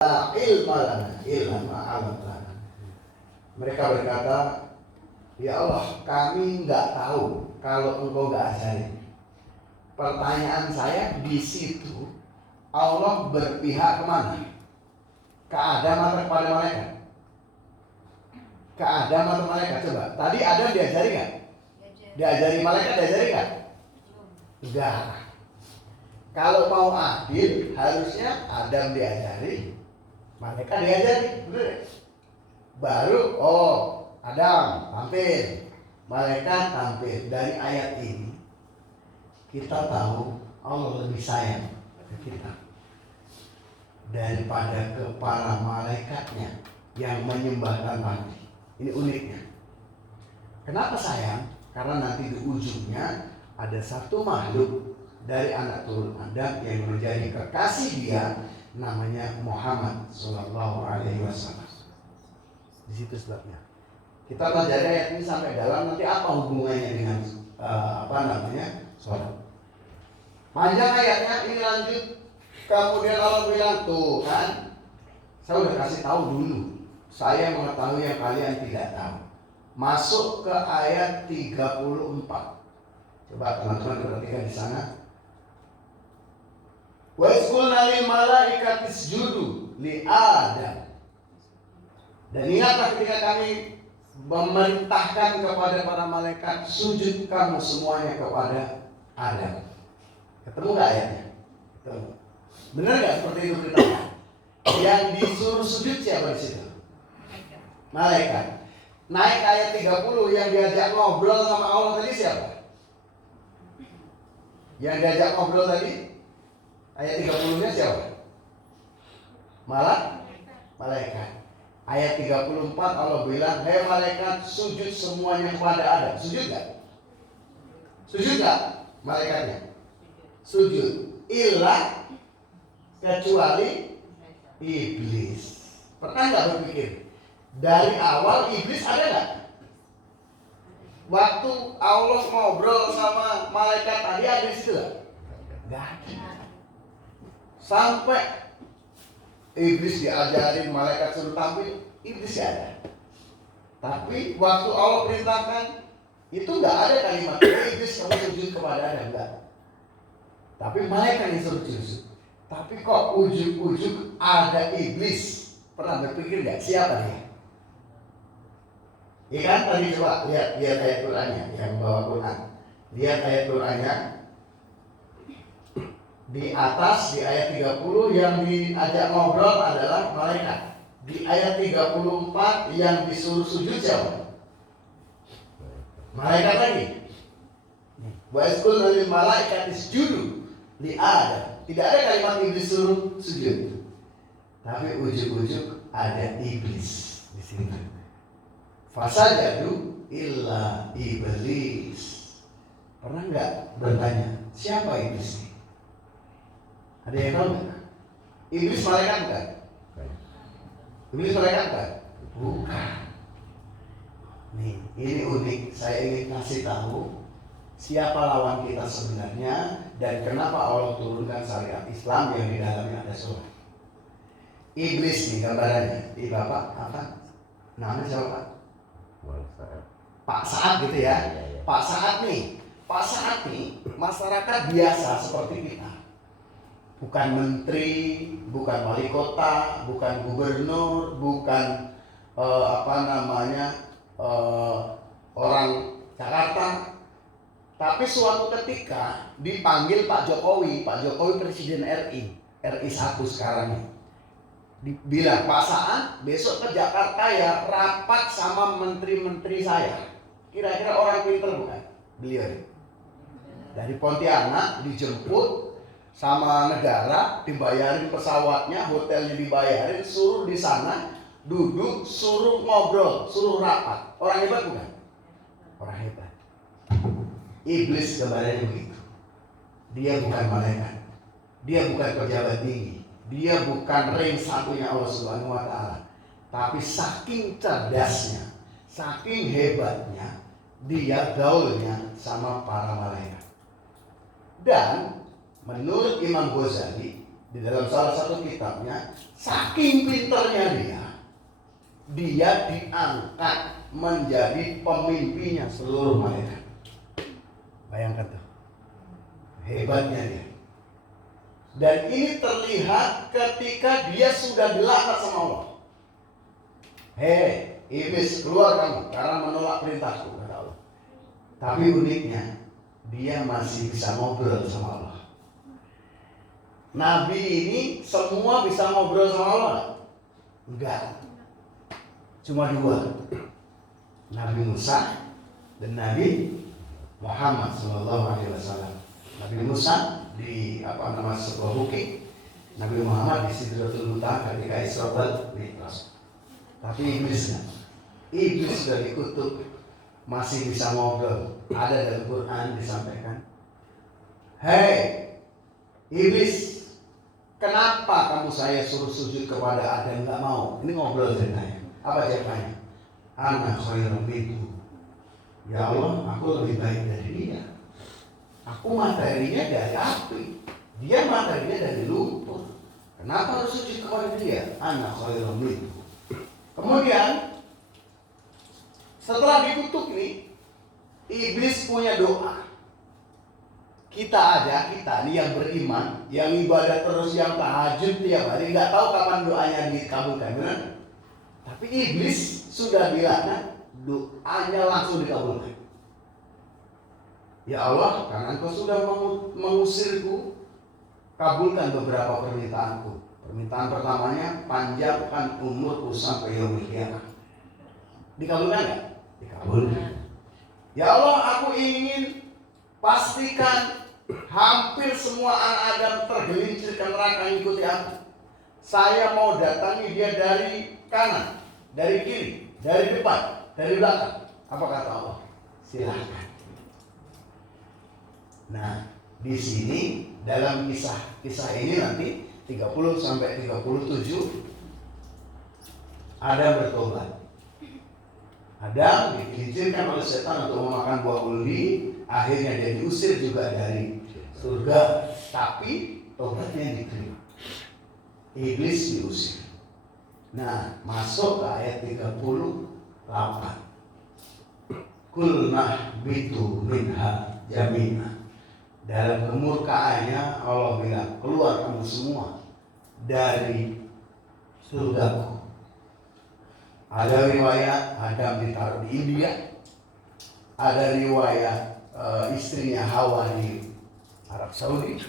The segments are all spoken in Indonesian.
ilma lana illa ma 'allamtana. Mereka berkata, ya Allah, kami nggak tahu kalau engkau nggak ajarin. Pertanyaan saya di situ, Allah berpihak kemana? Ke Adam atau kepada malaikat? Ke Adam atau malaikat? Coba, tadi Adam diajari nggak? Diajari, malaikat diajari nggak? Enggak. Kalau mau adil, harusnya Adam diajari, malaikat diajari, bener? Baru, Adam tampil, malaikat tampil. Dari ayat ini kita tahu Allah lebih sayang ke kita daripada ke para malaikatnya yang menyembah mati. Ini uniknya. Kenapa sayang? Karena nanti di ujungnya ada satu makhluk dari anak turun Adam yang menjadi kekasih dia, namanya Muhammad Sallallahu Alaihi Wasallam. Di situ sebabnya. Kita pelajari ayat ini sampai dalam, nanti apa hubungannya dengan sholat. Panjang ayatnya, ini lanjut. Kemudian Allah bilang, tuh kan, saya udah kasih tahu dulu. Saya mengetahui yang kalian tidak tahu. Masuk ke ayat 34. Coba teman-teman perhatikan di sana. Wa isqulna lil malaikati isjudu li Adam. Dan ingatlah ketika kami memerintahkan kepada para malaikat, sujud kamu semuanya kepada Adam. Ketemu gak ayatnya? Ketemu. Benar gak seperti itu kita? Yang disuruh sujud siapa di situ? Malaikat. Naik ayat 30, yang diajak ngobrol sama Allah tadi siapa? Yang diajak ngobrol tadi, ayat 30-nya siapa? Malaikat. Ayat 34 Allah bilang, hei malaikat, sujud semuanya kepada Adam. Sujud gak? Sujud gak malaikatnya? Sujud. Illa, kecuali iblis. Pernah gak berpikir? Dari awal iblis ada gak? Waktu Allah ngobrol sama malaikat tadi ada di situ gak? Gak ada. Sampai iblis diajarin, malaikat suruh tampil, iblis gak ada. Tapi waktu Allah perintahkan, itu gak ada kalimat iblis kamu sujud kepada Adam, enggak. Tapi malaikat yang suruh sujud. Tapi kok ujuk-ujuk ada iblis? Pernah berpikir gak siapa dia? Ya kan, tadi coba lihat ayat Qurannya, yang bawa Quran. Lihat ayat Qurannya. Di atas, di ayat 30 yang diajak ngobrol adalah malaikat. Di ayat 34 yang disuruh sujud siapa? Malaikat lagi. Wa isqulna lil malaikati isjudu li Adam. Tidak ada kalimat iblis suruh sujud. Tapi ujuk-ujuk ada iblis di sini. Fasajadu illa iblis. Pernah nggak bertanya siapa iblis ini? Ada yang tahu nggak? Iblis malaikat bukan? Iblis malaikat bukan? Bukan. Nih, ini unik. Saya ingin kasih tahu siapa lawan kita sebenarnya dan kenapa Allah turunkan syariat Islam yang di dalamnya ada sholat. Iblis nih gambarannya. Di Bapak apa? Namanya siapa Pak? Pak Saad gitu ya. Pak Saad nih. Pak Saad nih masyarakat biasa seperti kita. Bukan menteri, bukan wali kota, bukan gubernur, bukan orang Jakarta. Tapi suatu ketika dipanggil Pak Jokowi Presiden RI 1 sekarang ini. Bilang, Pak Saad besok ke Jakarta ya, rapat sama menteri-menteri saya. Kira-kira orang pinter bukan? Beliau dari Pontianak dijemput sama negara, dibayarin pesawatnya, hotelnya dibayarin, suruh di sana duduk, suruh ngobrol, suruh rapat. Orang hebat bukan? Orang hebat. Iblis gambarnya begitu. Dia bukan malaikat, dia bukan pejabat tinggi, dia bukan rank satunya Allah Subhanahu wa Ta'ala. Tapi saking cerdasnya, saking hebatnya, dia gaulnya sama para malaikat. Dan menurut Imam Ghazali, di dalam salah satu kitabnya, saking pinternya dia diangkat menjadi pemimpinnya seluruh malaikat. Bayangkan tuh, hebatnya dia. Dan ini terlihat ketika dia sudah dilaknat sama Allah. Hei, iblis, keluar kamu karena menolak perintahku, kata Allah. Tapi uniknya, dia masih bisa ngobrol sama Allah. Nabi ini semua bisa ngobrol sama Allah? Enggak. Cuma dua. Nabi Musa dan Nabi Muhammad SAW. Nabi Musa di sebuah bukit, Nabi Muhammad di Sidratul Muntaha ketika Isra wal Mi'raj. Tapi iblis sudah dikutuk, masih bisa ngobrol. Ada dalam Quran disampaikan, hei iblis, kenapa kamu saya suruh sujud kepada Adam nggak mau? Ini ngobrol ceritanya. Apa jawabannya? Ana khairun minhu. Ya Allah, aku lebih baik dari dia. Aku materinya dari api, dia materinya dari lumpur. Kenapa harus sujud kepada dia? Ana khairun minhu. Kemudian setelah dikutuk nih, iblis punya doa. Kita nih yang beriman, yang ibadah terus, yang tahajud tiap hari, nggak tahu kapan doanya dikabulkan, benar? Tapi iblis sudah bilang, doanya langsung dikabulkan. Ya Allah, karena Engkau sudah mengusirku, kabulkan beberapa permintaanku. Permintaan pertamanya, panjangkan umurku sampai yaumil qiyamah. Dikabulkan nggak? Dikabulkan. Ya Allah, aku ingin pastikan hampir semua anak Adam tergelincir ke neraka mengikuti aku. Saya mau datangi dia dari kanan, dari kiri, dari depan, dari belakang. Apa kata Allah? Silakan. Nah, di sini dalam kisah ini nanti 30 sampai 37 Adam bertobat. Adam digelincirkan oleh setan untuk memakan buah uldi, akhirnya dia diusir juga dari surga, tapi tobatnya diterima. Iblis diusir. Nah, masuk ke ayat 38. Kulnah bitu minha jamina. Dalam kemurkaannya Allah bilang, keluar kamu semua dari surgaku. Ada riwayat Adam ditaruh di India, ada riwayat istrinya Hawa di Arab Saudi,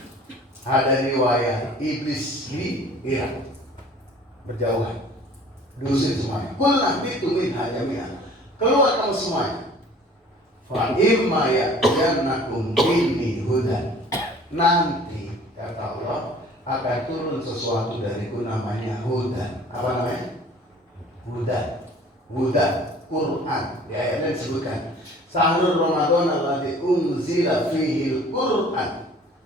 ada riwayat iblis di Irak. Berjauhan, diusir semuanya. Kulnah bitu minha jamina. Keluar kamu semuanya. Fa imma ya'tiyannakum minni hudan. Nanti kata Allah akan turun sesuatu dariku namanya hudan. Apa namanya? Hudan, Quran. Di ayatnya disebutkan Sahrul Ramadan alladzi unzila fihi al-Quran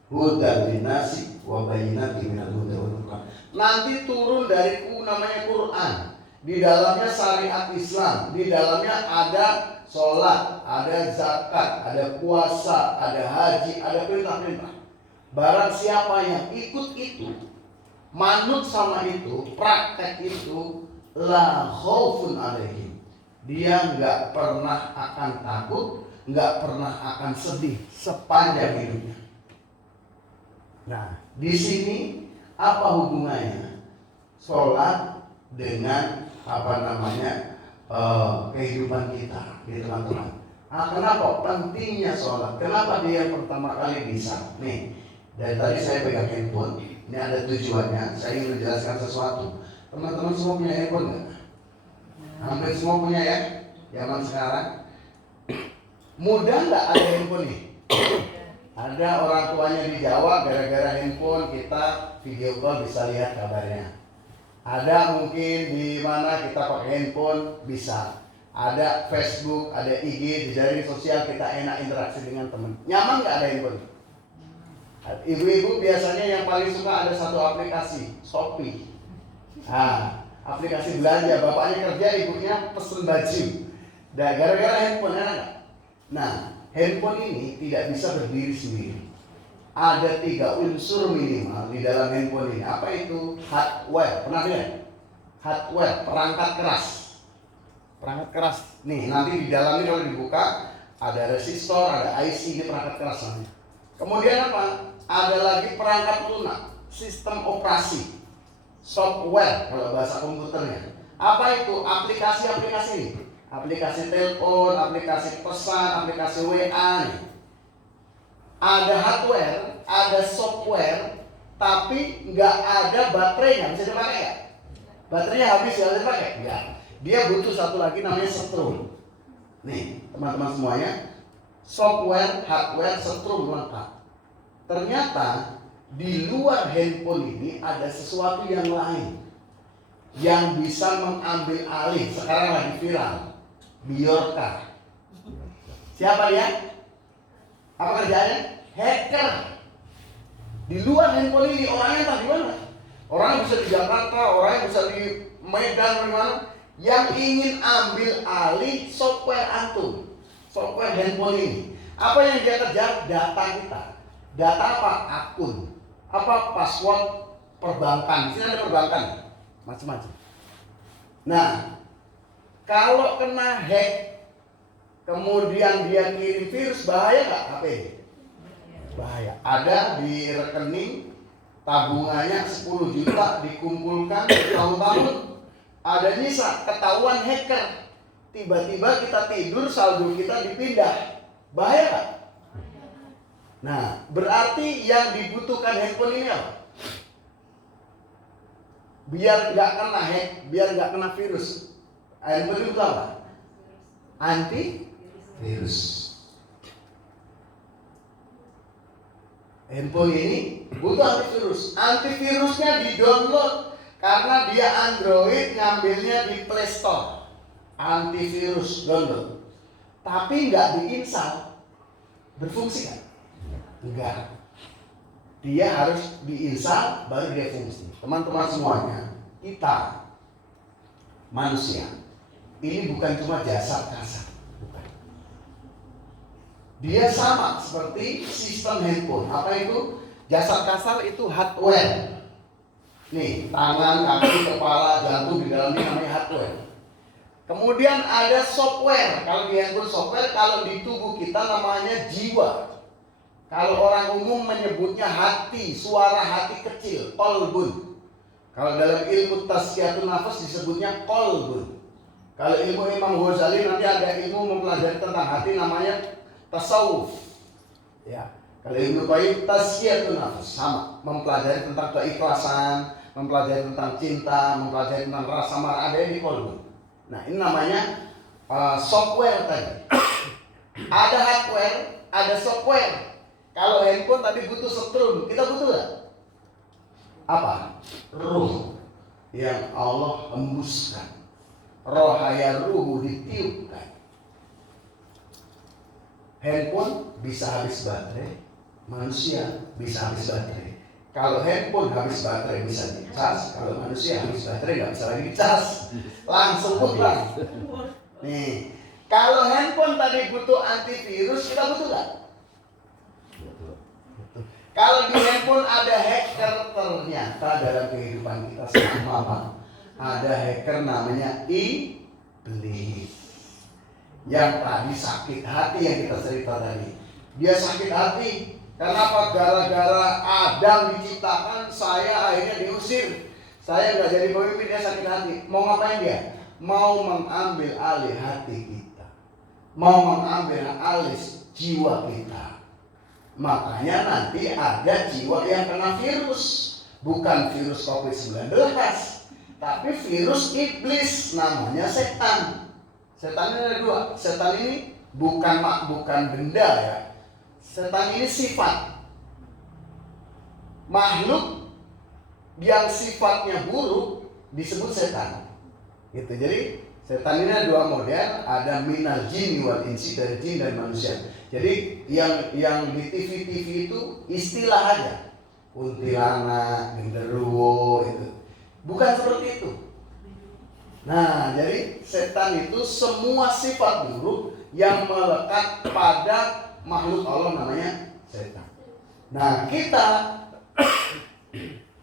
hudan linnasi wa bayyinatin minal huda wal furqan. Nanti turun dariku namanya Quran. Di dalamnya syariat Islam, di dalamnya ada sholat, ada zakat, ada puasa, ada haji, ada perintah-perintah. Barang siapa yang ikut itu, manut sama itu, praktek itu, la khaufun alaihim. Dia nggak pernah akan takut, nggak pernah akan sedih sepanjang hidupnya. Nah, di sini apa hubungannya sholat dengan kehidupan kita, teman-teman? Kenapa pentingnya sholat? Kenapa dia pertama kali bisa? Nih, dari tadi saya pegang handphone. Ini ada tujuannya. Saya ingin menjelaskan sesuatu. Teman-teman semua punya handphone nggak? Hampir semua punya ya. Zaman sekarang mudah nggak ada handphone nih? Ada orang tuanya di Jawa, gara-gara handphone kita video call bisa lihat kabarnya. Ada mungkin di mana kita pakai handphone bisa. Ada Facebook, ada IG, di jaringan sosial kita enak interaksi dengan teman. Nyaman nggak ada handphone? Ibu-ibu biasanya yang paling suka ada satu aplikasi, Shopee. Aplikasi belanja, bapaknya kerja, ibunya pesen baju. Dan gara-gara handphone enak. Nah, handphone ini tidak bisa berdiri sendiri. ada 3 unsur minimal di dalam handphone ini. Apa itu? Hardware. Pernah lihat? Hardware, perangkat keras. Perangkat keras. Nih, nanti di dalam ini kalau dibuka ada resistor, ada IC, ini perangkat keras namanya. Kemudian apa? Ada lagi perangkat lunak, sistem operasi, software kalau bahasa komputernya. Apa itu? Aplikasi-aplikasi ini. Aplikasi telepon, aplikasi pesan, aplikasi WA nih. Ada hardware, ada software, tapi nggak ada baterainya. Bisa dipakai nggak? Baterainya habis, nggak bisa dipakai? Nggak. Dia butuh satu lagi namanya setrum. Nih, teman-teman semuanya, software, hardware, setrum lengkap. Ternyata di luar handphone ini ada sesuatu yang lain yang bisa mengambil alih. Sekarang lagi viral, Biorka. Siapa dia? Apa kerjanya? Hacker. Di luar handphone ini orangnya entah di mana. Orang bisa di Jakarta, orang bisa di Medan, di mana. Yang ingin ambil alih software antum, software handphone ini. Apa yang dia kejar? Data kita. Data apa? Akun. Apa? Password perbankan. Di sini ada perbankan, macam-macam. Nah, kalau kena hack, kemudian dia kirim virus, bahaya nggak HP? Bahaya. Ada di rekening tabungannya 10 juta dikumpulkan tahun-tahun, ada nyisa, ketahuan hacker, tiba-tiba kita tidur saldo kita dipindah, bahaya nggak? Nah, berarti yang dibutuhkan handphone ini apa? Biar nggak kena hack, biar nggak kena virus, handphone itu apa? Antivirus. Handphone ini butuh antivirus. Antivirusnya di-download karena dia Android, ngambilnya di Play Store. Antivirus download. Tapi nggak diinstal. Berfungsi kan? Enggak. Dia harus diinstal baru dia fungsi. Teman-teman semuanya, kita manusia ini bukan cuma jasad kasar, bukan. Dia sama seperti sistem handphone. Apa itu? Jasad kasar itu hardware. Nih, tangan, kaki, kepala, jantung di dalamnya namanya hardware. Kemudian ada software. Kalau di handphone software, kalau di tubuh kita namanya jiwa. Kalau orang umum menyebutnya hati, suara hati kecil, qalbun. Kalau dalam ilmu tazkiyatun nafas disebutnya qalbun. Kalau ilmu Imam Ghazali nanti ada ilmu mempelajari tentang hati namanya tasawuf. Ya. Kalau ilmu Qayyim tazkiyatun nafas sama, mempelajari tentang keikhlasan, mempelajari tentang cinta, mempelajari tentang rasa marah, ada di qalbun. Nah, ini namanya software tadi. Ada hardware, ada software. Kalau handphone tadi butuh setrum, kita butuh nggak? Apa? Ruh yang Allah hembuskan. Rohaya ruhu ditiupkan. Handphone bisa habis baterai, manusia bisa habis baterai. Kalau handphone habis baterai bisa dicas, kalau manusia habis baterai nggak bisa lagi dicas, langsung pulang. Nih, kalau handphone tadi butuh antivirus, kita butuh nggak? Kalau di handphone ada hacker, ternyata dalam kehidupan kita sama ada hacker namanya iblis. Yang tadi sakit hati yang kita cerita tadi. Dia sakit hati. Kenapa? Gara-gara Adam diciptakan, saya akhirnya diusir. Saya nggak jadi pemimpin, dia sakit hati. Mau ngapain dia? Mau mengambil alih hati kita. Mau mengambil alih jiwa kita. Makanya nanti ada jiwa yang kena virus. Bukan virus COVID-19, tapi virus iblis, namanya setan. Setan ini ada 2. Setan ini bukan benda ya. Setan ini sifat. Makhluk yang sifatnya buruk disebut setan. Gitu. Jadi setan ini ada 2 model, ada minal jin wal insi, dari jin dan manusia. Jadi yang di TV itu istilah aja. Kuntilanak, genderuwo itu. Bukan seperti itu. Nah, jadi setan itu semua sifat buruk yang melekat pada makhluk Allah namanya setan. Nah kita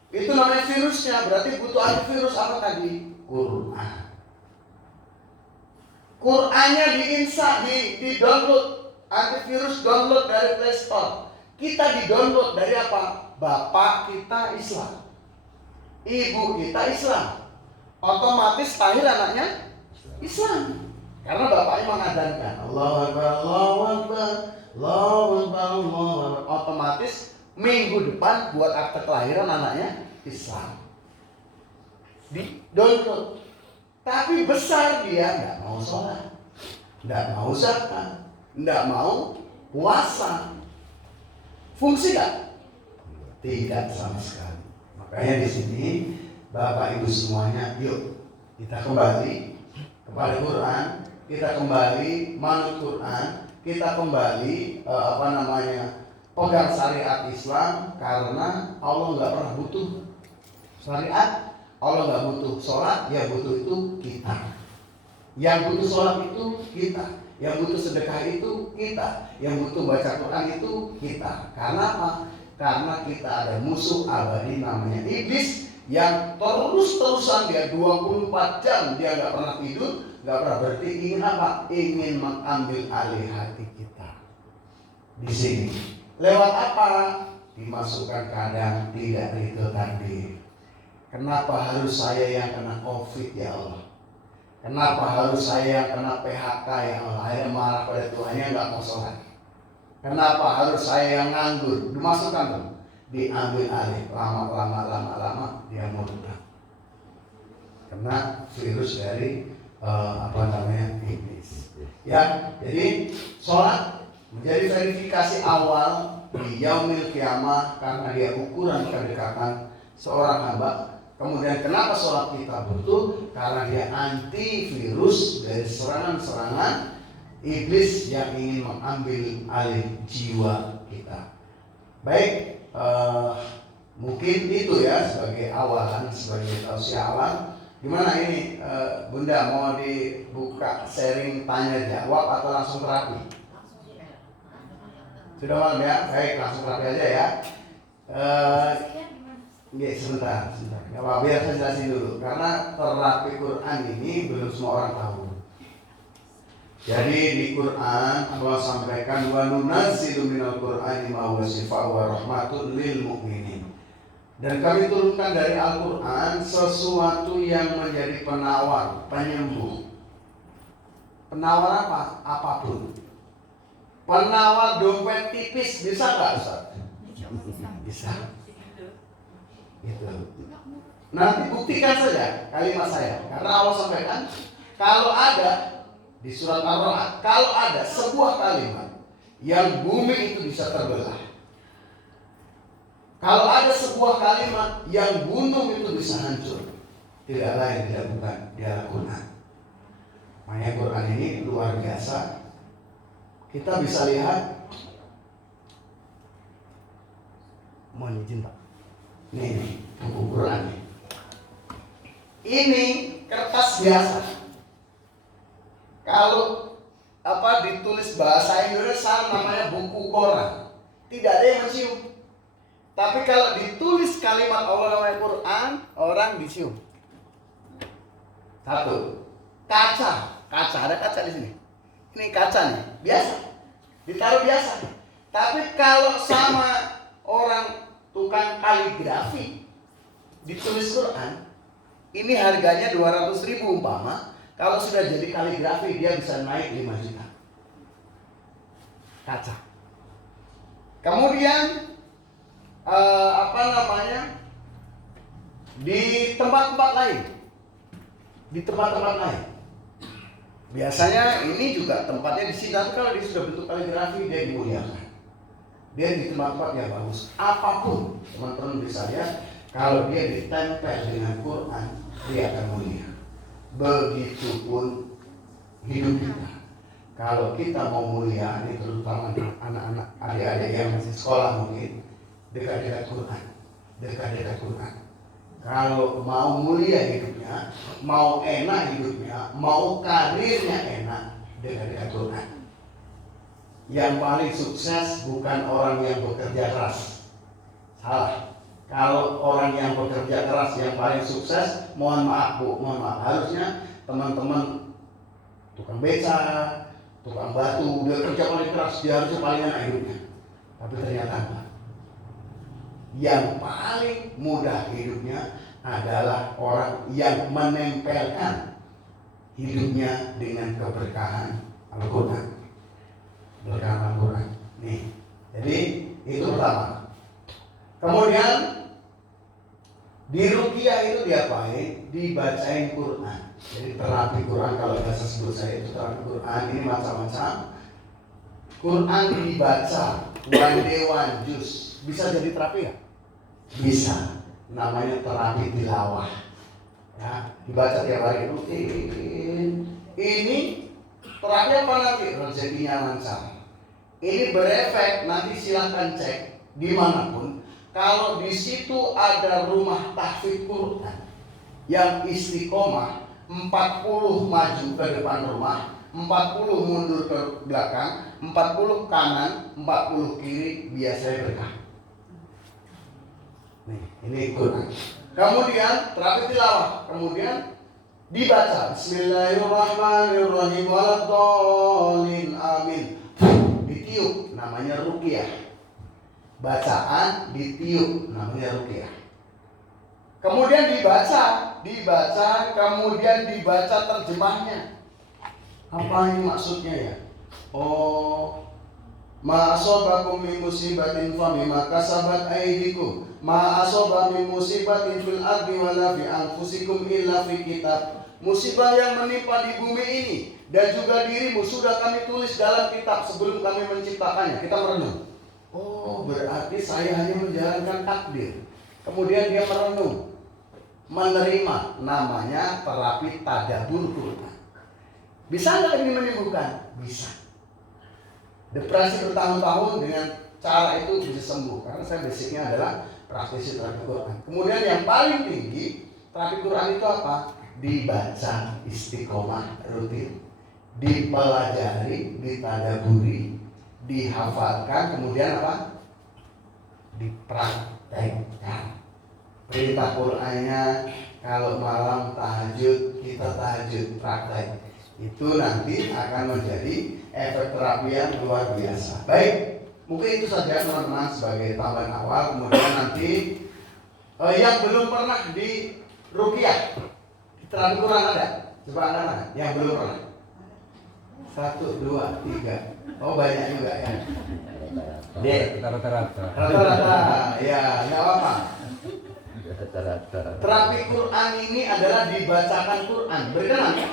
itu namanya virusnya, berarti butuh antivirus apa tadi? Quran. Qurannya di download, antivirus download dari Play Store. Kita di download dari apa? Bapak kita Islam, ibu kita Islam, otomatis lahir anaknya Islam. Karena bapaknya mengadankan Allahu Akbar, Allahu Akbar, Allahu Akbar, Allahu Akbar. Otomatis minggu depan buat akte kelahiran anaknya Islam. Di download. Tapi besar dia nggak mau sholat, nggak mau zakat, nggak mau puasa. Fungsi nggak? Tidak sama sekali. Makanya di sini Bapak Ibu semuanya, yuk kita kembali kepada Quran, kita kembali manut Quran, kita kembali pegang syariat Islam, karena Allah nggak pernah butuh syariat. Allah nggak butuh sholat, yang butuh itu kita. Yang butuh sholat itu kita, yang butuh sedekah itu kita, yang butuh baca Quran itu kita. Karena apa? Karena kita ada musuh abadi namanya iblis, yang terus-terusan dia 24 jam dia nggak pernah tidur, nggak pernah berhenti. Ingin apa? Ingin mengambil alih hati kita. Di sini lewat apa? Dimasukkan kadang tidak ridho takdir. Kenapa harus saya yang kena COVID ya Allah? Kenapa harus saya yang kena PHK ya Allah? Akhirnya marah pada Tuhannya, nggak mau sholat. Kenapa harus saya yang nganggur? Dimasukkan tuh, diambil alih. Lama dia murtad. Kena virus dari iblis. Ya, jadi sholat menjadi verifikasi awal di yaumil kiamah, karena dia ukuran kedekatan seorang hamba. Kemudian kenapa sholat kita butuh? Karena dia antivirus dari serangan-serangan iblis yang ingin mengambil alih jiwa kita. Baik, mungkin itu ya sebagai awalan, sebagai tausiah awal. Gimana ini Bunda, mau dibuka sharing tanya jawab atau langsung terapi? Sudah malam ya? Baik, langsung terapi aja ya. Sebentar. Nggak apa-apa, biar saya jelasin dulu. Karena terapi Quran ini belum semua orang tahu. Jadi di Quran Allah sampaikan wa nunazzilu minal Qur'ani ma huwa shifaa'un wa rahmatun lil mu'minin. Dan kami turunkan dari Al-Quran sesuatu yang menjadi penawar, penyembuh. Penawar apa? Apapun. Penawar dompet tipis bisa nggak Ustaz? Bisa. Gitu. Nanti buktikan saja kalimat saya, karena Allah sampaikan kalau ada di surat Ar-Ra'd, kalau ada sebuah kalimat yang bumi itu bisa terbelah, kalau ada sebuah kalimat yang gunung itu bisa hancur, tidak lain tidak bukan dialah Quran. Makanya Quran ini luar biasa. Kita bisa lihat, mohon izin Pak. Nih, buku Quran nih. Ini kertas biasa. Kalau ditulis bahasa Indonesia namanya buku koran. Tidak ada yang mencium. Tapi kalau ditulis kalimat Allah namanya Quran, orang dicium. Satu, kaca ada kaca di sini. Ini kaca nih, biasa. Ditaruh biasa. Tapi kalau sama orang tukang kaligrafi ditulis Quran, ini harganya 200.000 umpama. Kalau sudah jadi kaligrafi dia bisa naik 5 juta. Kaca. Kemudian di tempat-tempat lain. Di tempat-tempat lain. Biasanya ini juga tempatnya di sini, tapi kalau dia sudah bentuk kaligrafi dia dimuliakan. Dia di tempat-tempat yang bagus. Apapun teman-teman bisa lihat, kalau dia ditempel dengan Quran, dia akan mulia. Begitupun hidup kita. Kalau kita mau mulia, ini terutama anak-anak, adik-adik yang masih sekolah mungkin, dekat-dekat Quran, dekat-dekat Quran. Kalau mau mulia hidupnya, mau enak hidupnya, mau karirnya enak, dekat-dekat Quran. Yang paling sukses bukan orang yang bekerja keras, Salah. Kalau orang yang bekerja keras yang paling sukses, mohon maaf Bu, mohon maaf, harusnya teman-teman tukang beca, tukang batu, dia kerja paling keras, dia harusnya paling enak hidupnya. Tapi ternyata enggak. Yang paling mudah hidupnya adalah orang yang menempelkan hidupnya dengan keberkahan Al-Quran. Berkahan Al-Quran. Nih, jadi itu pertama. Kemudian di ruqyah itu diapain? Dibacain Quran. Jadi terapi Quran, kalau bahasa sebut saya itu terapi Quran. Ini macam-macam. Quran dibaca one day one juz. Bisa jadi terapi ya? Bisa. Namanya terapi tilawah. Ya, dibaca tiap hari rutin. Ini terapi apa nanti? Rezekinya lancar. Ini berefek, nanti silahkan cek dimanapun. Kalau di situ ada rumah tahfidz Quran yang istiqomah, 40 maju ke depan rumah, 40 mundur ke belakang, 40 kanan, 40 kiri, biasanya berkah. Nih, ini Quran. Kemudian terapi tilawah, kemudian dibaca Bismillahirrahmanirrahim waladhdallin amin. Ditiup, namanya ruqyah. Bacaan ditiup, namanya ruqyah. Kemudian dibaca, kemudian dibaca terjemahnya. Apa ini maksudnya ya? Oh, ma asobakum min musibatin fa bima kasabat aydikum, ma asaba min musibatin fil ardi wala fi anfusikum illa fi kitab. Musibah yang menimpa di bumi ini dan juga dirimu sudah kami tulis dalam kitab sebelum kami menciptakannya. Kita merenung. Oh, berarti saya hanya menjalankan takdir. Kemudian dia merenung, menerima, namanya terapi tadabbur Quran. Bisa nggak ini menyembuhkan? Bisa. Depresi bertahun-tahun dengan cara itu bisa sembuh. Karena saya basicnya adalah praktisi terapi Quran. Kemudian yang paling tinggi terapi Quran itu apa? Dibaca istiqomah rutin, dipelajari, ditadaburi, dihafalkan, kemudian apa? Dipraktekkan. Perintah Qur'annya kalau malam tahajud, kita tahajud, praktek. Itu nanti akan menjadi efek terapi yang luar biasa. Baik, mungkin itu saja teman-teman sebagai tambahan awal. Kemudian nanti yang belum pernah di ruqyah terapi Quran ada? Coba angkat yang belum pernah. 1, 2, 3. Oh, banyak juga ya. Rata-rata. Ya, nggak apa-apa. Terapi Quran ini adalah dibacakan Quran. Berkenan ya?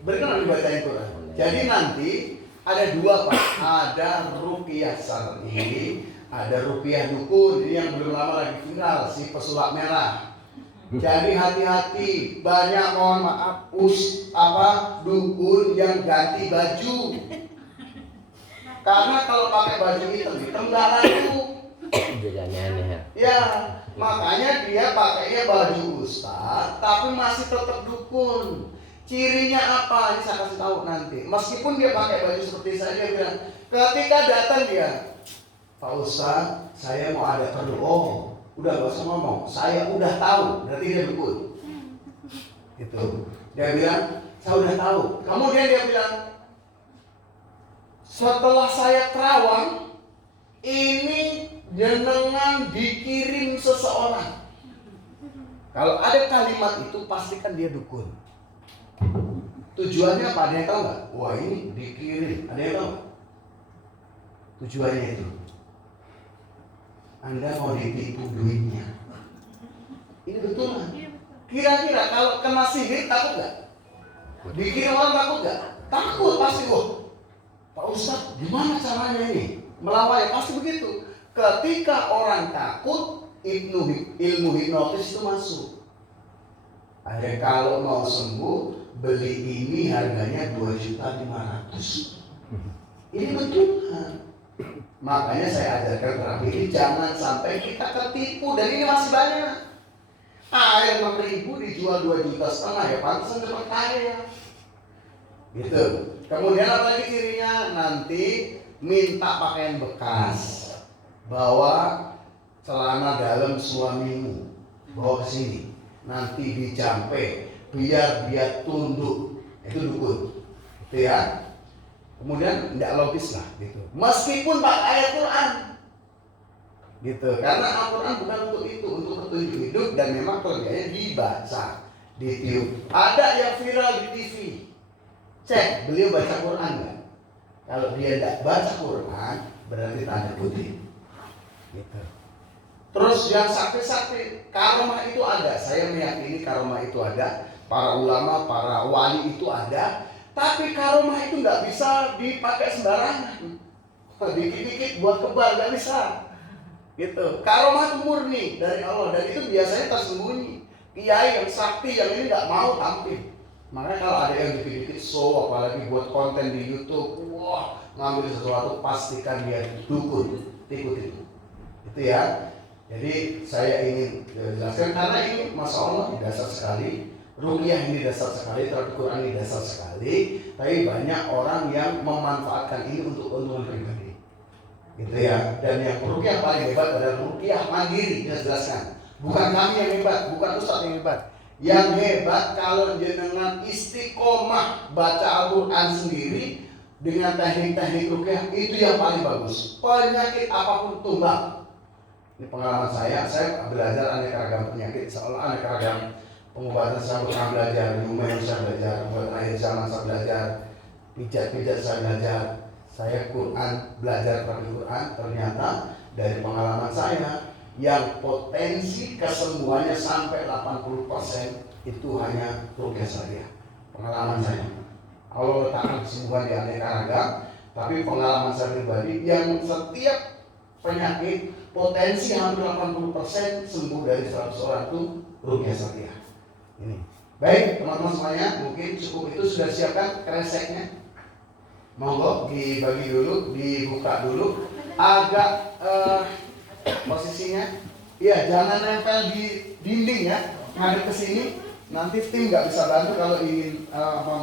Berkenan dibacain Quran. Jadi nanti ada dua Pak. Ada ruqyah syar'i, ada ruqyah dukun. Ini yang belum lama lagi viral, si pesulap merah. Jadi hati-hati, banyak mohon maaf dukun yang ganti baju. Karena kalau pakai baju hitam nggak laku. Ya, makanya dia pakainya baju ustaz, tapi masih tetap dukun. Cirinya apa? Ini saya kasih tahu nanti. Meskipun dia pakai baju seperti saya, dia bilang, ketika datang dia, Pak Ustaz, saya mau ada perlu. Oh, udah gak usah ngomong, saya udah tahu, berarti dia dukun. Gitu. Dia bilang, saya udah tahu. Kemudian dia bilang, setelah saya terawang, ini jenengan dikirim seseorang. Kalau ada kalimat itu pastikan dia dukun. Tujuannya apa? Ada yang tahu nggak? Wah, ini dikirim. Ada yang tahu nggak? Tujuannya itu, Anda mau ditipu duitnya. Ini betul kan? Kira-kira kalau kena sihir takut nggak? Dikirim orang takut nggak? Takut pasti. Pak Ustadz, gimana caranya ini? Melawan, pasti begitu. Ketika orang takut, ilmu hipnotis itu masuk. Akhirnya kalau mau sembuh, beli ini harganya 2.500.000. Ini betul kan? Makanya saya ajarkan terapi ini jangan sampai kita ketipu, dan ini masih banyak. Air 6.000 dijual 2,5 juta ya, pantesan cepat kaya. Gitu. Kemudian apa lagi cirinya? Nanti minta pakaian bekas, bawa celana dalam suamimu bawa ke sini, nanti dijampe biar dia tunduk. Itu dukun, gitu ya. Kemudian tidak logis lah gitu. Meskipun pakai ayat Quran, gitu. Karena Al-Quran bukan untuk itu, untuk petunjuk hidup dan memang kerjanya dibaca, ditiup. Ada yang viral di TV. Cek beliau baca Quran nggak? Kalau dia tidak baca Quran, berarti tanda kutip. Gitu. Terus yang sakti-sakti, karomah itu ada. Saya meyakini karomah itu ada. Para ulama, para wali itu ada. Tapi karomah itu nggak bisa dipakai sembarangan. Dikit-dikit buat kebal nggak bisa. Gitu. Karomah itu murni dari Allah dan itu biasanya tersembunyi. Kiai yang sakti yang ini nggak mau tampil. Makanya kalau ada yang dikit-dikit show, apalagi buat konten di YouTube, wah ngambil sesuatu pastikan dia dukun, tipu-tipu. Itu ya. Jadi saya ingin jelaskan karena ini masya Allah dasar sekali, ruqyah ini dasar sekali, terapi Quran ini dasar sekali. Tapi banyak orang yang memanfaatkan ini untuk keuntungan pribadi, gitu ya. Dan yang ruqyah paling hebat adalah ruqyah mandiri. Saya jelaskan, bukan kami yang hebat, bukan ustaz yang hebat. Yang hebat kalau jenengan istiqomah baca Al-Quran sendiri dengan teknik-teknik ruqyah, itu yang paling bagus. Penyakit apapun tumbang. Ini pengalaman saya belajar aneka ragam penyakit, seolah aneka ragam pengobatan saya pernah belajar, Humayun saya belajar, buat akhir zaman saya belajar, pijat-pijat saya belajar, saya Quran belajar terapi Quran, ternyata dari pengalaman saya yang potensi kesembuhannya sampai 80% itu hanya ruqyah saja. Pengalaman saya, Allah letakkan kesembuhan di aneka ragam, tapi pengalaman saya pribadi yang setiap penyakit potensi hampir 80% sembuh dari 100 orang itu ruqyah saja. Ini. Baik teman-teman semuanya, mungkin cukup itu. Sudah siapkan kreseknya? Monggo dibagi dulu, dibuka dulu. Agak posisinya, iya jangan nempel di dinding ya, ngadep ke sini. Nanti tim nggak bisa bantu kalau ingin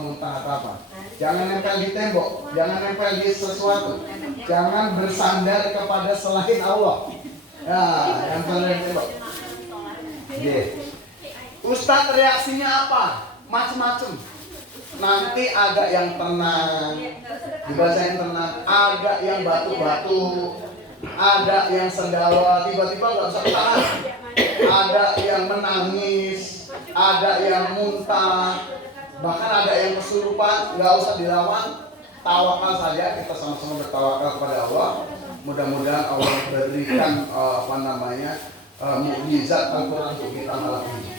muntah atau apa. Jangan nempel di tembok, jangan nempel di sesuatu, jangan bersandar kepada selain Allah. Ya, nempel di tembok. Yeah. Ustadz reaksinya apa? Macem-macem. Nanti agak yang tenang, dibacain tenang, agak yang batu-batu, ada yang sendawa, tiba-tiba nggak bisa tahan, ada yang menangis, ada yang muntah, bahkan ada yang kesurupan. Nggak usah dilawan, tawakal saja, kita sama-sama bertawakal kepada Allah. Mudah-mudahan Allah berikan mukjizat Al-Quran untuk kita malam ini.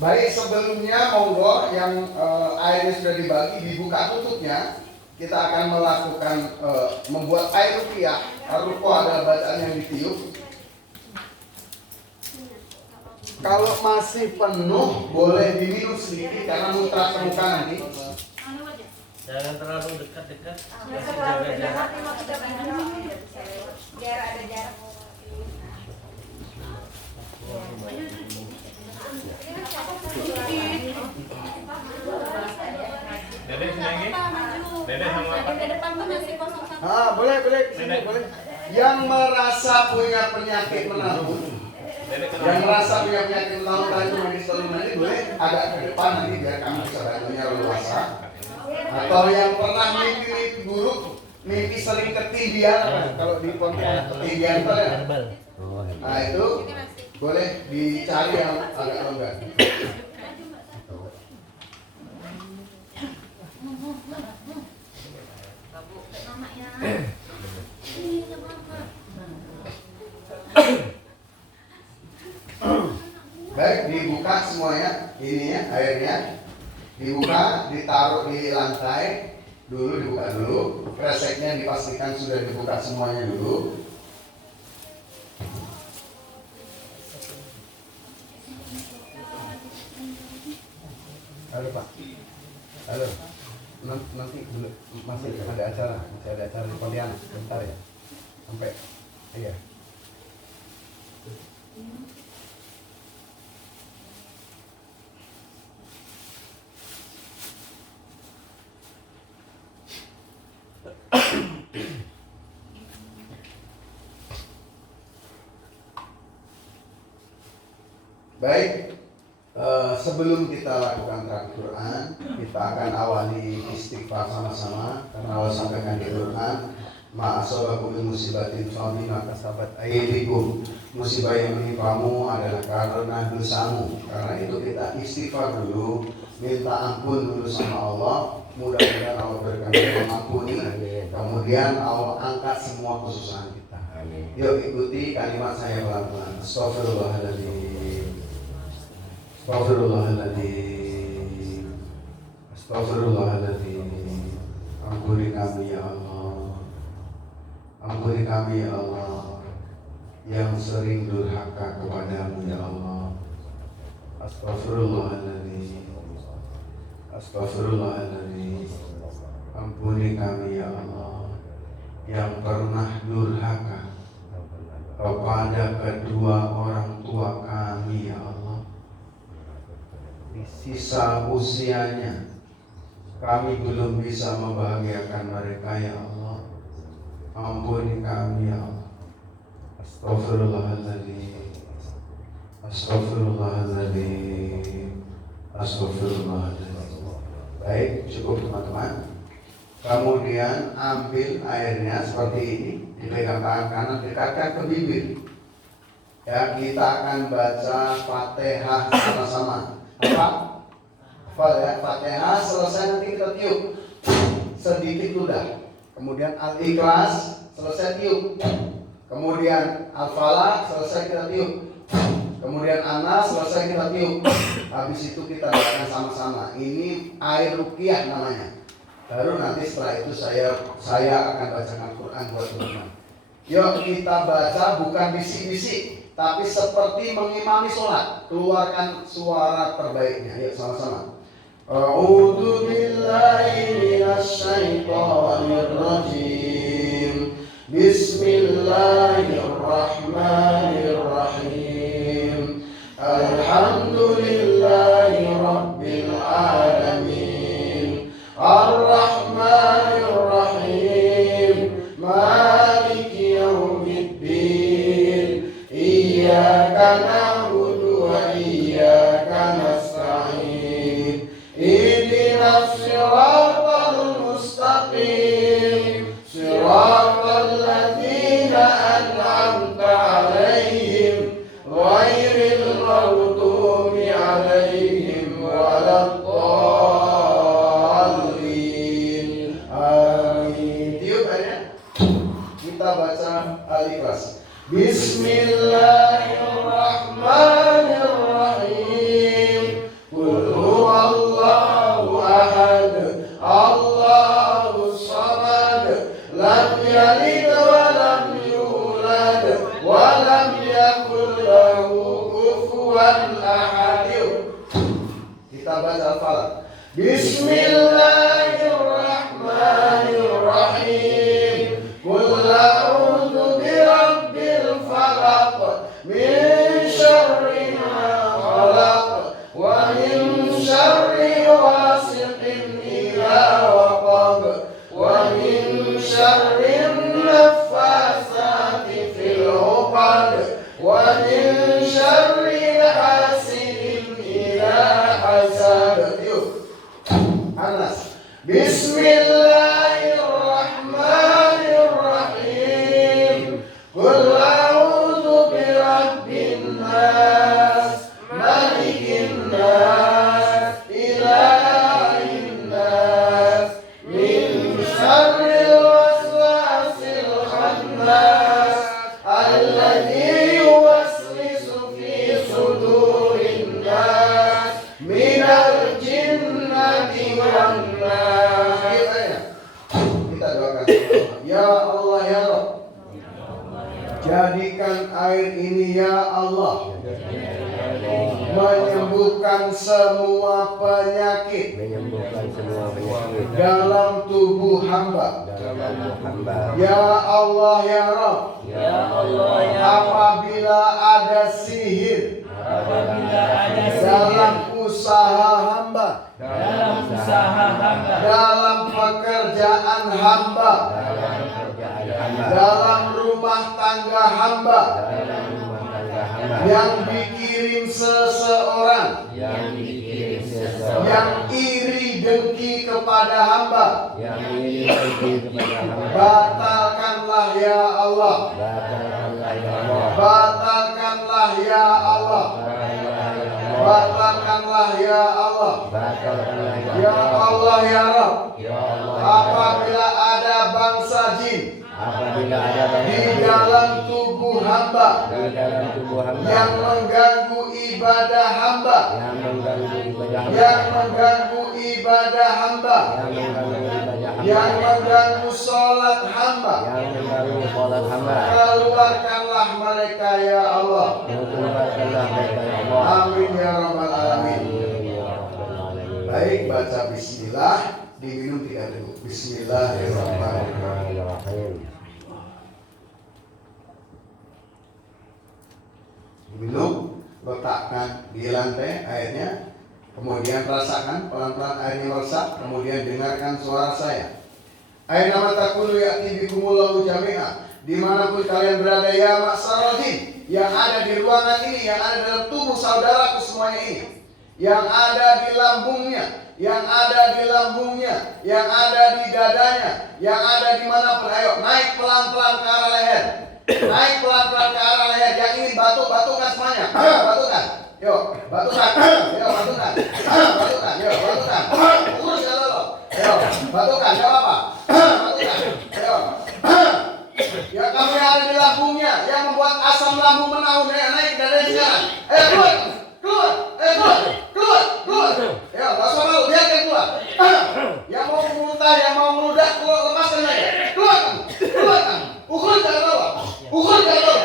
Baik, sebelumnya monggo yang airnya sudah dibagi, dibuka tutupnya. Kita akan melakukan membuat air ruqyah. Ruqyah adalah bacaan yang ditiup. Kalau masih penuh boleh diminum sedikit karena mutlak ke muka nanti. Jangan terlalu dekat-dekat. Masih jaga jarak. Biar ada jarak. Dede sini lagi. Dede sama apa? Ke depan tuh masih kosong satu. Boleh sini boleh. Yang merasa punya penyakit menahun, yang merasa punya penyakit menahun tadi medis ini boleh agak ke depan nanti biar kami bisa bantunya leluasa. Atau yang pernah mimpi buruk, mimpi sering ketindihan, kalau di Pontianak ketindihan itu ya. Nah itu boleh dicari yang agak longgar. Baik, dibuka semuanya, ininya airnya dibuka, ditaruh di lantai dulu, dibuka dulu. Kreseknya dipastikan sudah dibuka semuanya dulu. Halo Pak, halo. Nanti masih ada acara di Pontianak, bentar ya, sampai iya. Baik, sebelum kita lakukan terapi Quran, kita akan awali istighfar sama-sama. Karena Allah sampaikan di Quran, ma'asobakum min musibatin fabima kasabat aydikum. Musibah yang menimpamu adalah karena dosamu. Karena itu kita istighfar dulu, minta ampun dulu sama Allah. Mudah-mudahan Allah berkenan mengampuni. Kemudian Allah angkat semua kesusahan kita. Yuk ikuti kalimat saya pelan-pelan. Astaghfirullahaladzim. Astaghfirullahaladzim. Astaghfirullahaladzim. Ampuni kami ya Allah. Ampuni kami ya Allah yang sering durhaka kepadamu ya Allah. Astaghfirullahaladzim. Astaghfirullahaladzim. Ampuni kami ya Allah yang pernah durhaka kepada kedua orang tua kami ya Allah. Di sisa usianya kami belum bisa membahagiakan mereka ya Allah. Ampuni kami ya Allah. Astaghfirullahaladzim. Astaghfirullahaladzim. Astaghfirullahaladzim. Baik, cukup teman-teman. Kemudian ambil airnya seperti ini, dipegang tangan kanan, dekatkan ke bibir. Ya, kita akan baca Fatihah sama-sama. Apa? Hafal ya, Fatihah selesai nanti kita tiup sedikit ludah. Kemudian Al-Ikhlas selesai tiup. Kemudian Al-Falaq selesai kita tiup. Kemudian Anas selesai kita tiup. Habis itu kita bacakan sama-sama. Ini air ruqyah namanya. Baru nanti setelah itu saya akan bacakan Quran buat teman-teman. Yuk kita baca bukan bisik-bisik, tapi seperti mengimami sholat. Keluarkan suara terbaiknya. Yuk sama-sama. A'udzu billahi minasyaitonir rajim. Bismillahirrahmanirrahim. Alhamdulillahi rabbil alamin. Ar-Rahmanir-Rahim. Maliki yaumiddin. Iyyaka na'budu wa iyyaka nasta'in. Ihdinas siratal mustaqim. Siratal ladzina an'amta 'alaihim ghairil maghdubi 'alaihim waladdallin. Amin. Tiup airnya. Kita baca Al-Ikhlas. Bismillahirrahmanirrahim. Qul huwallahu ahad. Allahus samad. Lam yalid wa lam yulad wa lam yakul lahu kufuwan ahad. Kita baca Al-Falaq. Bismillahirrahmanirrahim. Qul a'udzu birabbil falaq min syarri ma khalaq wa min syarri ghasiqin idza waqab wa min syarri naffasati fil 'uqad wa min syarri hasidin idza hasad. Anas. Bismillahirrahmanirrahim. Qul a'udzu birabbin nas, malikin nas, ilahin nas, min syarril waswasil khannas, alladzi yuwaswisu fi sudurin nas, minal jinnati wan nas. Kita doakan. Ya Allah ya Rabb, jadikan air ini ya Allah menyembuhkan semua penyakit dalam tubuh hamba. Ya Allah ya Rabb, apabila ada sihir dalam usaha hamba, dalam pekerjaan hamba, dalam rumah tangga hamba, yang dikirim seseorang yang dikirim seseorang yang iri dengki kepada hamba, yang iri dengki kepada hamba, batalkanlah ya Allah, batalkanlah ya Allah, batalkanlah ya Allah, batalkanlah ya Allah, batalkanlah ya Allah ya Rabb. ya Allah. Apabila ada bangsa jin Apabila ada di bangsa dalam tubuh hamba di dalam tubuh hamba yang mengganggu ibadah hamba, yang mengganggu ibadah hamba, yang mengganggu ibadah hamba, yang mengganggu ibadah hamba, yang mengganggu sholat hamba, yang mengganggu sholat hamba, keluarkanlah mereka ya Allah. keluarkanlah mereka ya Allah. Amin ya rabbal alamin. Amin ya rabbal alamin. Baik, baca bismillah, diminum 3 dulu. Bismillahirrahmanirrahim. Bismillahirrahmanirrahim. Diminum, letakkan di lantai airnya, kemudian rasakan pelan-pelan airnya meresap, kemudian dengarkan suara saya. Aina matakulu ya'ti bikumullahu jami'a. Dimanapun kalian berada ya ma'syaral jin, yang ada di ruangan ini, yang ada dalam tubuh saudaraku semuanya ini, yang ada di lambungnya, yang ada di lambungnya, yang ada di dadanya, yang ada di manapun. Ayo naik pelan-pelan ke arah leher, naik pelan-pelan ke arah leher. Yang ingin batuk-batukan semuanya, batukan. Yo, batukan. Yo, batukan. Batukan. Yo, batukan. Urus ya lo. Yo, batukan. Gak apa-apa. Batukan. Yo. Ya kamu yang ada di lambungnya, yang membuat asam lambung menaun, naik dari sekarang. Keluar, keluar, keluar, keluar. Ya, gak usah malu, biarkan keluar. Yang mau muntah, yang mau meludah, keluar, lepaskan aja. Keluar kamu, keluar kamu. Ukur jangan bawah, ukur jangan bawah.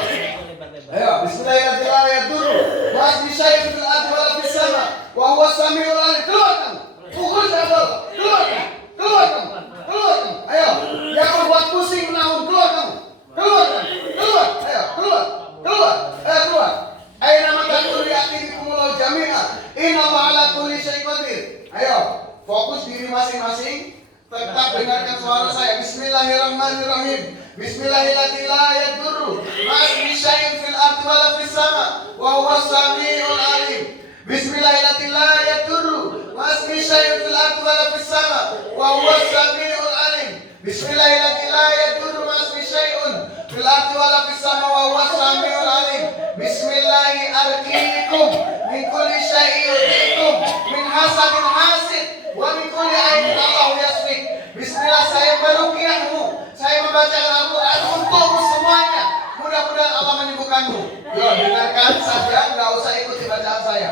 Ayo, bismillahirrahmanirrahim dulu. Wasmi syai'in fil ardi wa la fis sama. Wa huwa samiul alim. Keluar kamu. Ukur jangan bawah. Keluar kamu. Keluar kamu. Keluar kamu. Ayo, yang membuat pusing menaun, keluar kamu. Keluar kamu. Keluar. Ayo, keluar. Keluar. Ayo keluar. Aina matakulu ya'ti bikumullahu jami'a. Innallaha 'ala kulli syai'in qadir. Ayo, fokus diri masing-masing. Tetap dengarkan suara saya. Bismillahirrahmanirrahim. Bismillahirrahmanirrahim. La yadurru ma'asmi syai'in fil ardi wa la fis sama. Wa huwa samiul alim. Bismillahirrahmanirrahim. La yadurru ma'asmi syai'in fil ardi wa la fis sama. Wa huwa samiul alim. Bismillahirrahmanirrahim. La yadurru ma'asmi syai'un fil ardi wa la fis sama. Wa huwa samiul alim. Bismillahi arqikum min kulli syai'in yu'tikum min hasadin hasid wa min kulli ainin Allah yasfik. Bismillah, saya meruqyahmu, saya membacakan Al-Quran untukmu semuanya. Mudah-mudahan Allah menyembuhkanmu. Yo, dengarkan saja, nggak usah ikuti bacaan saya.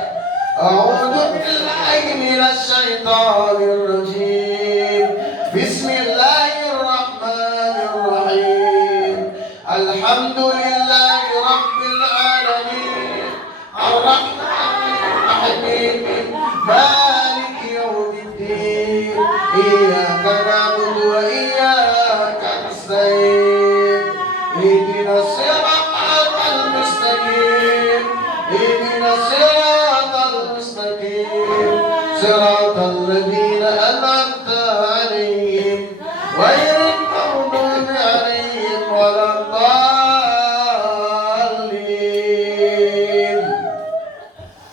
A'udzu billahi minasy syaithanir rajim. Bismillahirrahmanirrahim. Alhamdulillahi rabbil alamin. Ar-rahmanir rahim. Maliki yaumiddin. Iyyaka na'budu wa iyyaka nasta'in. Ihdinas siratal mustaqim. Ihdinas siratal mustaqim. Siratal ladzina an'amta 'alaihim ghairil maghdubi 'alaihim waladdallin.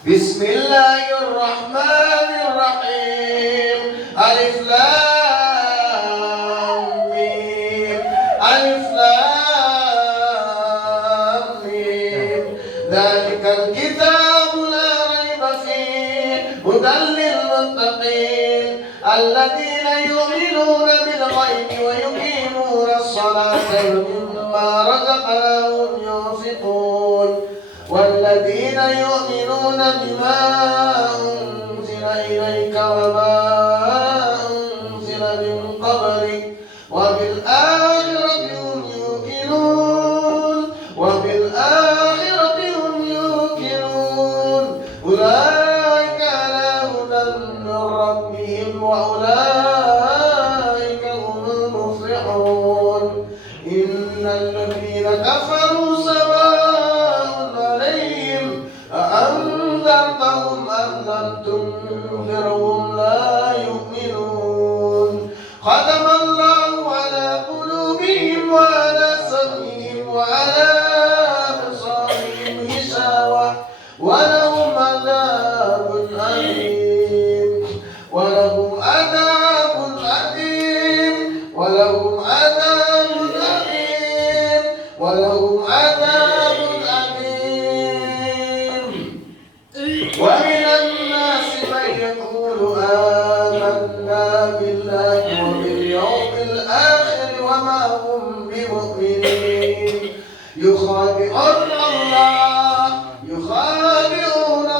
Bismillahirrahmanirrahim. Alif lam mim. Alif lam mim. Dzalikal kitabu la raiba fihi hudan lil muttaqin alladzina yu'minuna bil ghaibi wa yuqimuna as-salata wa mimma razaqnahum yunfiqun. والذين يؤمنون بما أنزل إليك وما أنزل من قبلك وبالآخرة هم يوقنون وبالآخرة هم يوقنون أولئك على هدى من ربهم وأولئك هم المفلحون. إن الذين كفروا أأنذرتهم أم لم تنذرهم لا يؤمنون. ختم الله على قلوبهم وعلى سمعهم وعلى أبصارهم غشاوة يقول آمنا بالله وباليوم الآخر وما هم بمؤمنين يخادعون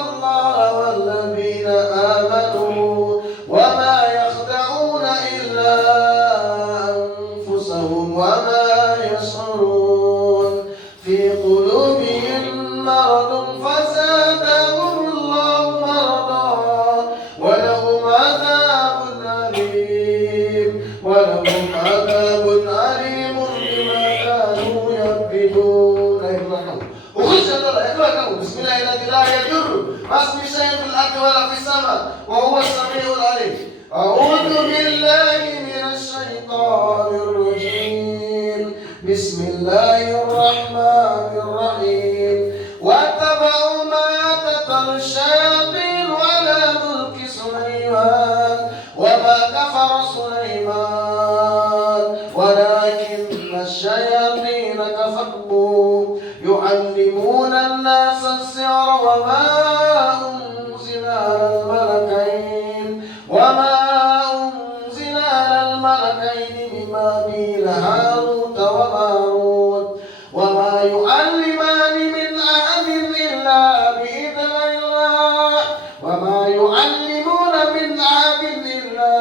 الله والذين آمنوا وما يخدعون إلا أنفسهم وما يشعرون في قلوبهم مرض فزادهم الله مرضا ولهم عذاب أليم بما كانوا يكذبون. بسم الله الذي لا يضر مع اسمه شيء في الأرض ولا في السماء وهو السميع العليم. أعوذ بالله من الشيطان الرجيم. بسم الله الرحمن الرحيم. واتبعوا ما تتلو الشياطين على ملك سليمان وما كفر سليمان ولكن الشياطين كفروا يعلمون الناس السحر وما أنزل على الملكين ببابل هاروت وماروت وما يعلمان من أحد إلا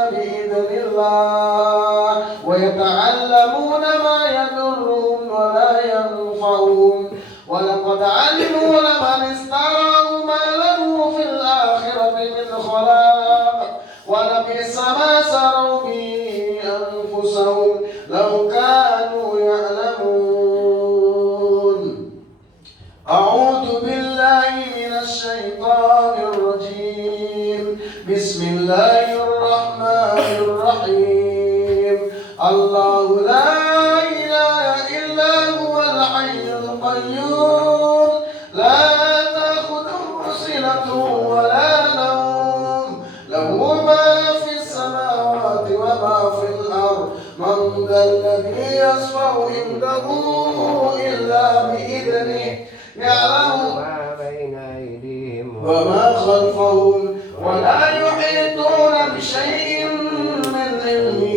بإذن الله ويتعلمون ما يضرهم ولا ينفعهم ولقد علموا لمن اشتراه ما له في الآخرة من خلاق ولبئس ما شروا به أنفسهم لو كانوا يعلمون. أعوذ بالله من الشيطان الرجيم. بسم الله الرحمن الرحيم. الله لا إله إلا هو الحي القيوم لا تأخذه سنة ولا نوم له ما في السماوات وما في الأرض من ذا الذي يشفع عنده إلا بإذنه يعلم ما بين أيديهم وما خلفهم ولا يحيطون بشيء من علمه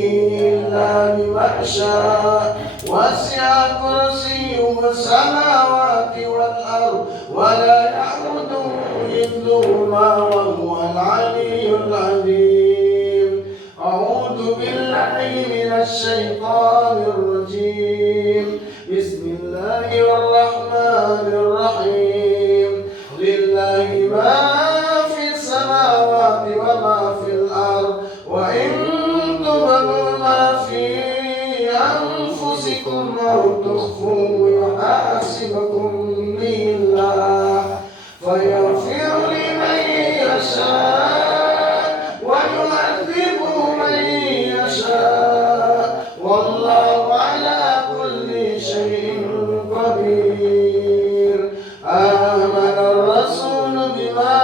إلا بما شاء وسع كرسيه السماوات والأرض ولا يحوده حفظهما وهو العلي العظيم. أعوذ بالله من الشيطان الرجيم. بسم الله الرحمن الرحيم. لله ما في السماوات وما في الأرض وإن تبدوا ما في أنفسكم أو تخفوه يحاسبكم به الله فيغفر لمن يشاء ويعذب من يشاء والله على كل شيء قدير. آمن الرسول بما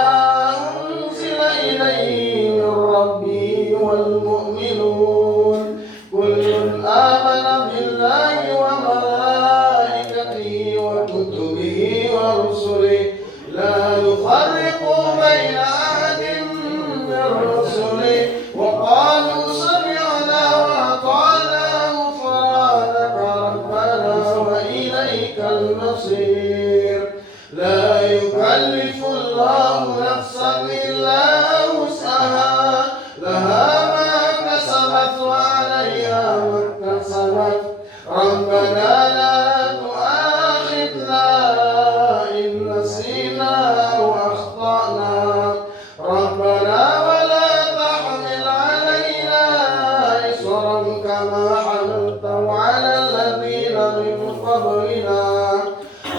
أنزل إليه من ربه والمؤمنون كل آمن بالله وملائكته وكتبه ورسله لا نفرق بين أحد من رسله وقالوا سمعنا وأطعنا غفرانك ربنا وإليك المصير. لا يكلف الله نفسا إلا وسعها لها ما كسبت وعليها ما اكتسبت ربنا لا تؤاخذنا إن نسينا أو أخطأنا ربنا ولا تحمل علينا إصرا كما حملته على الذين من قبلنا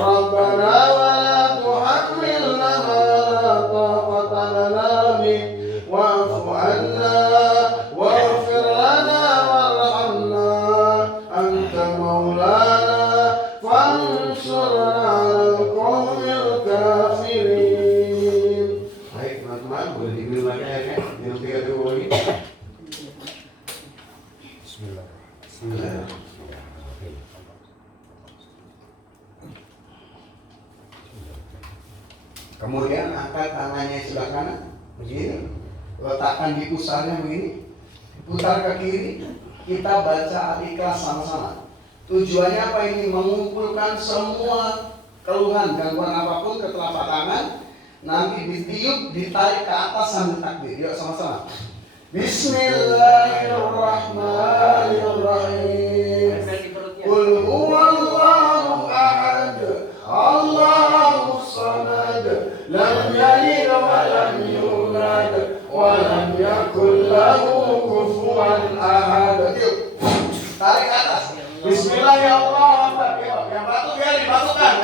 ربنا ولا تحملنا ما لا طاقة لنا به واعف عنا واغفر لنا وارحمنا أنت مولانا فانصرنا على القوم الكافرين. Baik teman-teman, boleh dibilang lagi ayatnya yang 3 ini. Bismillah. Kemudian angkat tangannya sebelah kanan begini. letakkan di pusarnya begini, putar ke kiri, kita baca Al-Ikhlas sama-sama. Tujuannya apa ini? Mengumpulkan semua keluhan, gangguan apapun ke telapak tangan, nanti ditiup, ditarik ke atas sambil takbir. Yuk sama-sama. Bismillahirrahmanirrahim. Qul huwallahu ahad, Allahus samad, lam yalid wa lam yulad, wa lam yakul lahu kufuwan ahad. Yuk, tarik ke atas. Bismillahirrahmanirrahim. Yang batuk biar dimasukkan.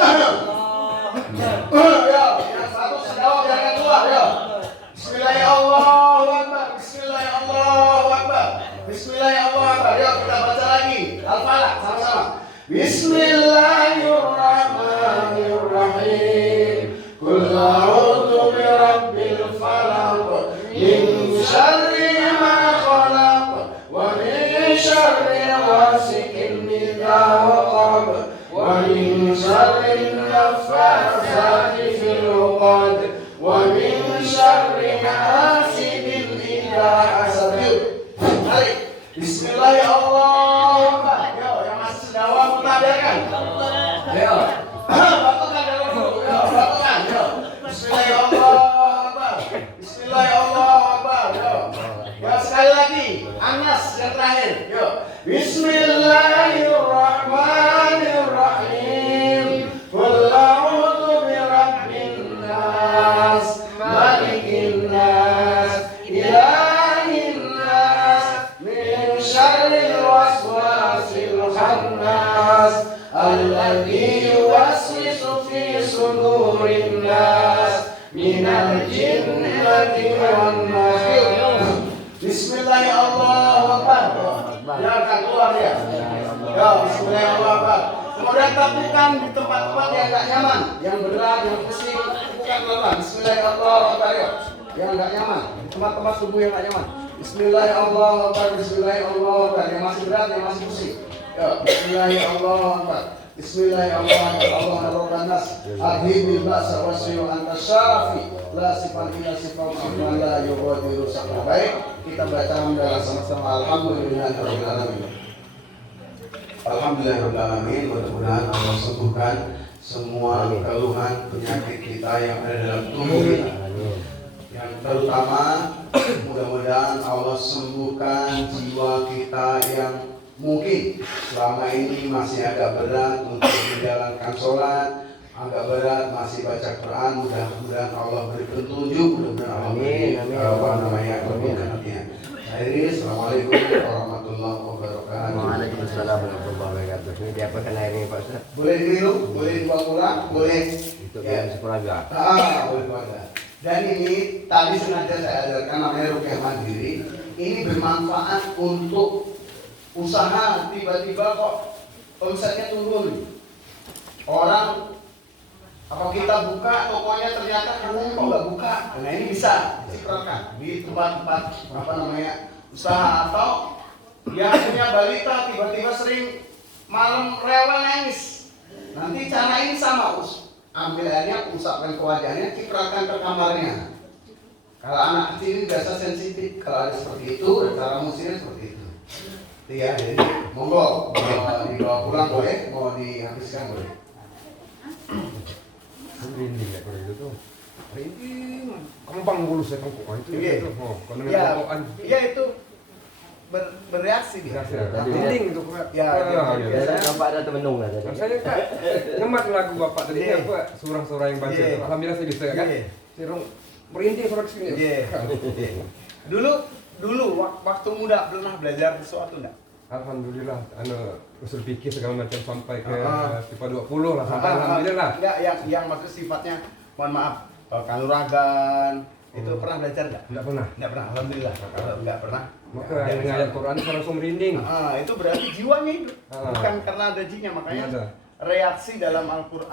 Ya, yang satu sedawat jangan keluar ya. Bismillahirrahmanirrahim. Bismillahirrahmanirrahim. Bismillahirrahmanirrahim. Yuk kita baca lagi. Al-Falaq sama-sama. Bismillahirrahmanirrahim. Qul a'udzu birabbil falaq, min syarri ma khalaq, wa min syarri ghasiqin idza waqab, wa min syarri naffasati fil 'uqad, wa min syarri hasidin idza hasad. Tarik. Bismillahirrahmanirrahim. Yo, yang masih sedawa mutabakan. Yo. Batukan dalam dulu. Yo, batukan. Yo. Bismillahirrahmanirrahim. Bismillahirrahmanirrahim. Yo. Ya, sekali lagi. Anas yang terakhir. Yo. Bismillahirrahmanirrahim. Qul a'udzu birabbin nas, malikin nas, ilahin nas, min syarril waswasil khannas, alladzi yuwaswisu fi sudurin nas, minal jinnati wan nas. Bismillahirrahmanirrahim. Jangan keluar ya. Ya, bismillahirrahmanirrahim. Kemudian tepukan di tempat-tempat yang enggak nyaman, yang berat, yang pusing, tepukan pelan-pelan. Bismillahirrahmanirrahim. Yang enggak nyaman, di tempat-tempat tubuh yang enggak nyaman. Bismillahirrahmanirrahim. Bismillahirrahmanirrahim. Yang masih berat, yang masih pusing. Ya, bismillahirrahmanirrahim. Bismillahirrahmanirrahim. Allahumma rabban nas, adhibil ba'sa wasfi'u anta syafi, la sifan illa sifatu man la yughadiru saqama. Baik, kita baca hamdalah sama-sama. Alhamdulillahirabbil alamin. Alhamdulillahirabbil alamin. Mudah-mudahan Allah sembuhkan semua keluhan penyakit kita yang ada dalam tubuh kita. Yang terutama mudah-mudahan Allah sembuhkan jiwa kita yang mungkin selama ini masih agak berat untuk menjalankan sholat, agak berat masih baca Quran. Mudah-mudahan Allah beri petunjuk, mudah-mudahan Allah beri kelebihan. Akhirnya, assalamualaikum warahmatullahi wabarakatuh. Waalaikumsalam warahmatullahi wabarakatuh. Ini diapakan air ini Pak Ustaz? Boleh diminum, boleh dibawa pulang, boleh. Itu yang sekeluarga. Boleh keluarga. Dan ini tadi sengaja saya ajarkan namanya rukyah mandiri. Ini bermanfaat untuk usaha. Tiba-tiba kok omsetnya turun. Orang apa kita buka tokonya ternyata kamu kok nggak buka. Nah ini bisa diciprakan di tempat-tempat usaha. Atau yang punya balita tiba-tiba sering malam rewel nangis. Nanti cara ini sama ambil airnya, usapkan ke wajahnya, ciprakan ke kamarnya. Kalau anak kecil ini biasa sensitif, kalau ada seperti itu, cara musirnya seperti itu. Iya, jadi monggo mau dibawa pulang boleh, mau dihabiskan boleh. Merinding ya kalau itu tuh. Merinding, kembang bulus ya kangkung itu. Iya. Iya itu bereaksi dia. Merinding itu Pak. Ya, Bapak ada temenung lah tadi. Saya Pak nyemat lagu Bapak tadi apa surah-surah yang baca itu. Alhamdulillah saya bisa kan. Sirung merinding sampai sini. Dulu waktu muda pernah belajar sesuatu enggak? Alhamdulillah, usul fikih segala macam sampai ke sifat 20 lah sampai alhamdulillah. Enggak, yang maksud sifatnya, mohon maaf, kanuragan itu pernah belajar enggak? Enggak pernah. Enggak pernah, alhamdulillah. Kalau enggak pernah, maka dengan ayat Quran saya langsung merinding. Itu berarti jiwanya itu. Bukan karena ada jinnya, makanya reaksi dalam Al-Qur'an